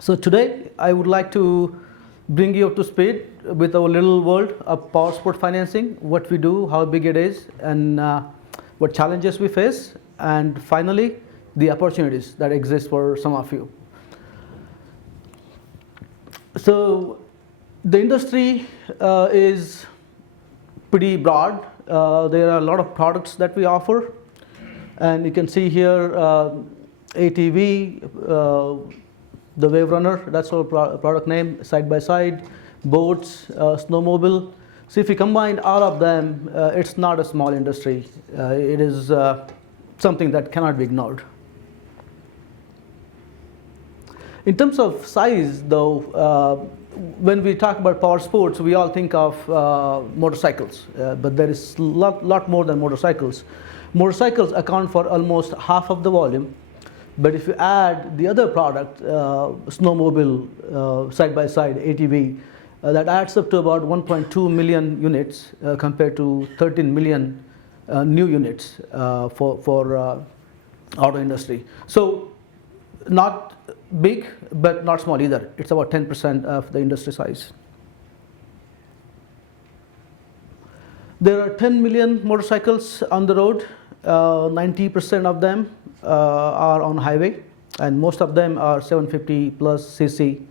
So today I would like to bring you up to speed with our little world of power sport financing, what we do, how big it is, and what challenges we face, and finally the opportunities that exist for some of you. So the industry is pretty broad. There are a lot of products that we offer, and you can see here ATV, the Wave Runner, that's our product name, side by side, boats, snowmobile. So if you combine all of them, it's not a small industry. It is something that cannot be ignored. In terms of size, though, when we talk about power sports, we all think of motorcycles, but there is a lot more than motorcycles. Motorcycles account for almost half of the volume, but if you add the other product, snowmobile, side-by-side, ATV, that adds up to about 1.2 million units compared to 13 million new units for auto industry. So not big, but not small either. It's about 10% of the industry size. There are 10 million motorcycles on the road. 90% of them are on highway, and most of them are 750 plus cc.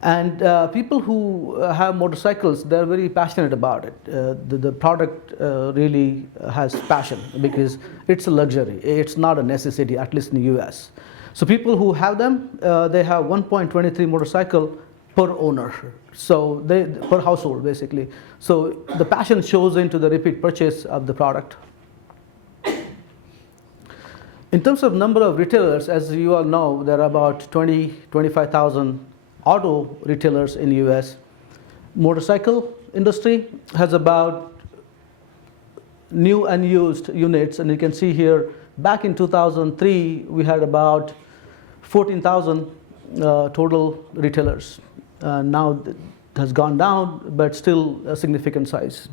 And people who have motorcycles, they're very passionate about it. The product really has passion because it's a luxury. It's not a necessity, at least in the US. So people who have them, they have 1.23 motorcycle per owner, so per household basically. So the passion shows into the repeat purchase of the product. In terms of number of retailers, as you all know, there are about 25,000 auto retailers in the US. Motorcycle industry has about new and used units, and you can see here, back in 2003, we had about 14,000 total retailers. Now it has gone down, but still a significant size.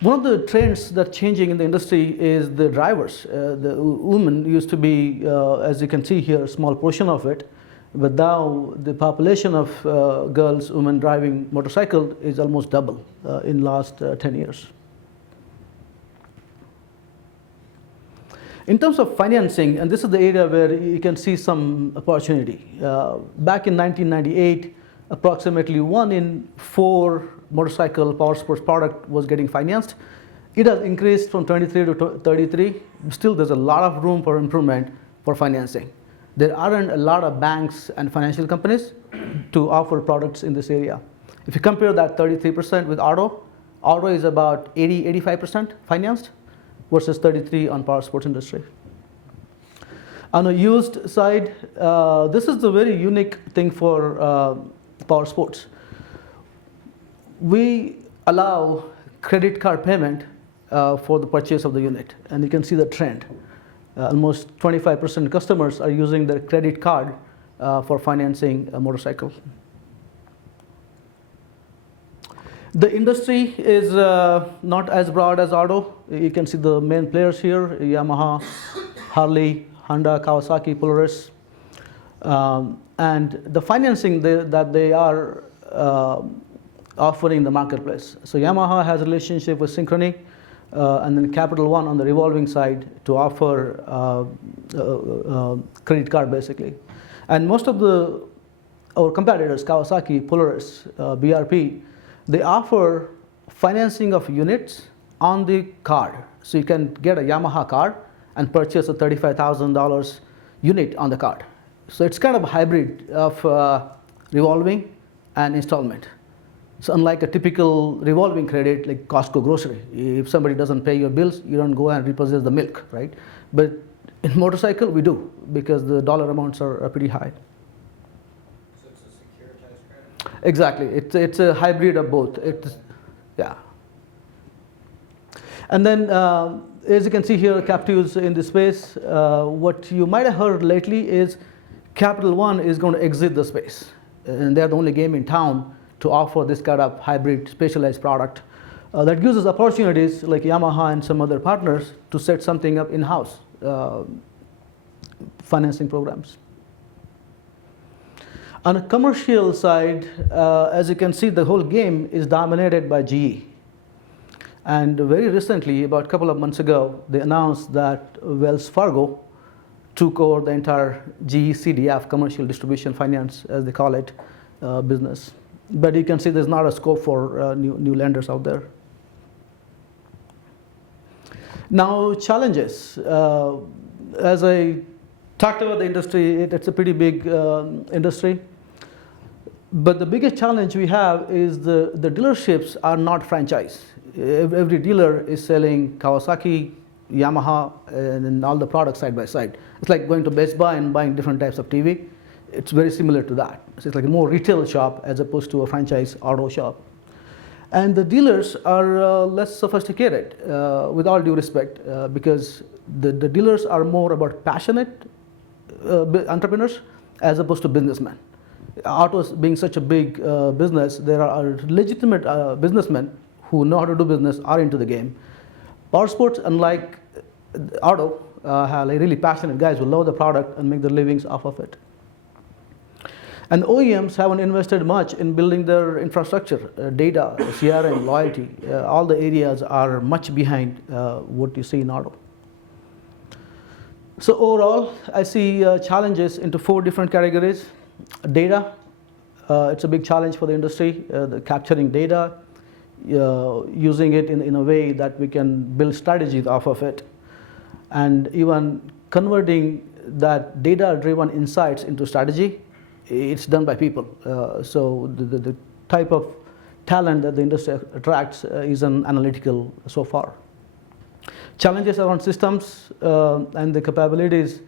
One of the trends that's changing in the industry is the drivers. The women used to be, as you can see here, a small portion of it, but now the population of girls, women driving motorcycle is almost double in last 10 years. In terms of financing, and this is the area where you can see some opportunity. Back in 1998, approximately 1 in 4 motorcycle power sports product was getting financed. It has increased from 23 to 33. Still, there's a lot of room for improvement for financing. There aren't a lot of banks and financial companies to offer products in this area. If you compare that 33% with auto is about 85% financed versus 33 on power sports industry. On a used side, this is the very unique thing for power sports. We allow credit card payment for the purchase of the unit, and you can see the trend. Almost 25% customers are using their credit card for financing a motorcycle. The industry is not as broad as auto. You can see the main players here: Yamaha, Harley, Honda, Kawasaki, Polaris. And the financing that they are offering in the marketplace. So Yamaha has a relationship with Synchrony, and then Capital One on the revolving side to offer credit card basically. And most of our competitors, Kawasaki, Polaris, BRP, they offer financing of units on the card. So you can get a Yamaha card and purchase a $35,000 unit on the card. So it's kind of a hybrid of revolving and installment. So unlike a typical revolving credit like Costco grocery, if somebody doesn't pay your bills, you don't go and repossess the milk, right? But in motorcycle, we do, because the dollar amounts are pretty high. So it's a securitized credit? Exactly. It's a hybrid of both. Yeah. And then, as you can see here, captives in this space. What you might have heard lately is Capital One is going to exit the space, and they're the only game in town to offer this kind of hybrid specialized product that gives us opportunities like Yamaha and some other partners to set something up in-house. financing programs. On a commercial side, as you can see, the whole game is dominated by GE. And very recently, about a couple of months ago, they announced that Wells Fargo took over the entire GE CDF, commercial distribution finance, as they call it, business. But you can see there's not a scope for new lenders out there. Now, challenges. As I talked about the industry, it's a pretty big industry. But the biggest challenge we have is the dealerships are not franchise. Every dealer is selling Kawasaki, Yamaha, and all the products side by side. It's like going to Best Buy and buying different types of TV. It's very similar to that. So it's like a more retail shop as opposed to a franchise auto shop. And the dealers are less sophisticated, with all due respect, because the dealers are more about passionate entrepreneurs as opposed to businessmen. Autos being such a big business, there are legitimate businessmen who know how to do business, are into the game. Power sports, unlike auto, have like really passionate guys who love the product and make their livings off of it. And OEMs haven't invested much in building their infrastructure, data, CRM, loyalty. All the areas are much behind what you see in auto. So overall, I see challenges into 4 different categories. Data, it's a big challenge for the industry, capturing data, using it in a way that we can build strategies off of it, and even converting that data-driven insights into strategy. It's done by people. So the type of talent that the industry attracts isn't analytical so far. Challenges around systems and the capabilities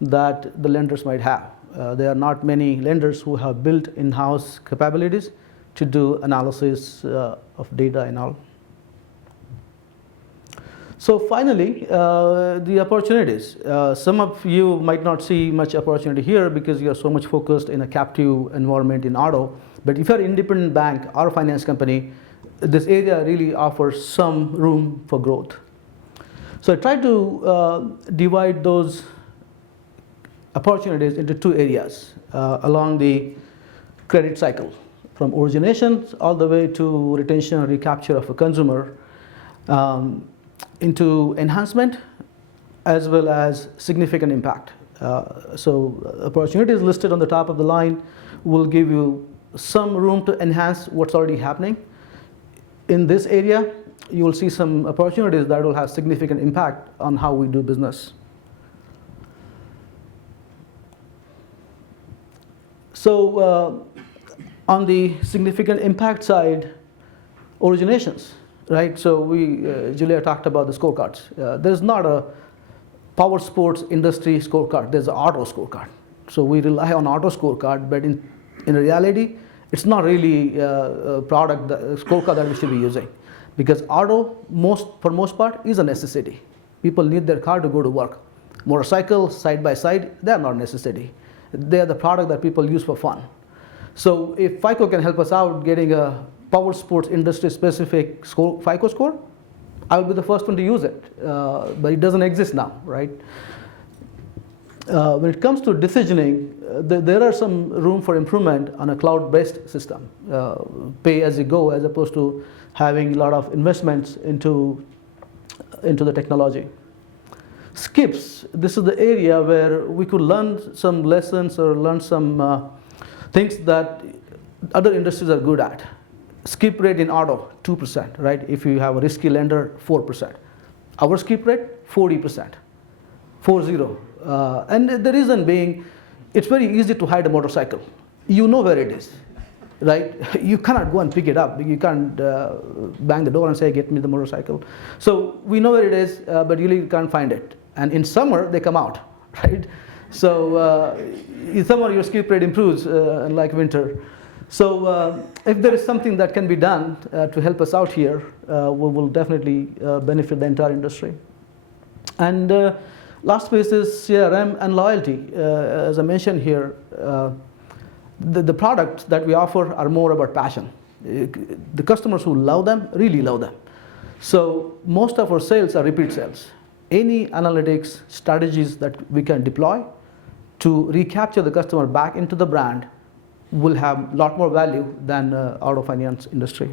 that the lenders might have. There are not many lenders who have built in-house capabilities to do analysis of data and all. So finally, the opportunities. Some of you might not see much opportunity here because you are so much focused in a captive environment in auto. But if you're an independent bank or a finance company, this area really offers some room for growth. So I try to divide those opportunities into 2 areas along the credit cycle, from originations all the way to retention and recapture of a consumer, into enhancement as well as significant impact. So opportunities listed on the top of the line will give you some room to enhance what's already happening. In this area, you will see some opportunities that will have significant impact on how we do business. So on the significant impact side, originations, right? So Julia talked about the scorecards. There's not a power sports industry scorecard. There's an auto scorecard. So we rely on auto scorecard, but in reality, it's not really a scorecard that we should be using, because auto, for most part, is a necessity. People need their car to go to work. Motorcycles, side by side, they are not a necessity. They are the product that people use for fun. So if FICO can help us out getting a power sports industry specific FICO score, I will be the first one to use it. But it doesn't exist now, right? When it comes to decisioning, there are some room for improvement on a cloud-based system, pay as you go, as opposed to having a lot of investments into the technology. Skips, this is the area where we could learn some lessons or learn some things that other industries are good at. Skip rate in auto, 2%, right? If you have a risky lender, 4%. Our skip rate, 40%, 40. And the reason being, it's very easy to hide a motorcycle. You know where it is, right? You cannot go and pick it up. You can't bang the door and say, get me the motorcycle. So we know where it is, but you can't find it. And in summer, they come out, right? So in summer, your skip rate improves, unlike winter. So if there is something that can be done to help us out here, we will definitely benefit the entire industry. And last piece is CRM and loyalty. As I mentioned here, the products that we offer are more about passion. The customers who love them really love them. So most of our sales are repeat sales. Any analytics strategies that we can deploy to recapture the customer back into the brand will have a lot more value than auto finance industry.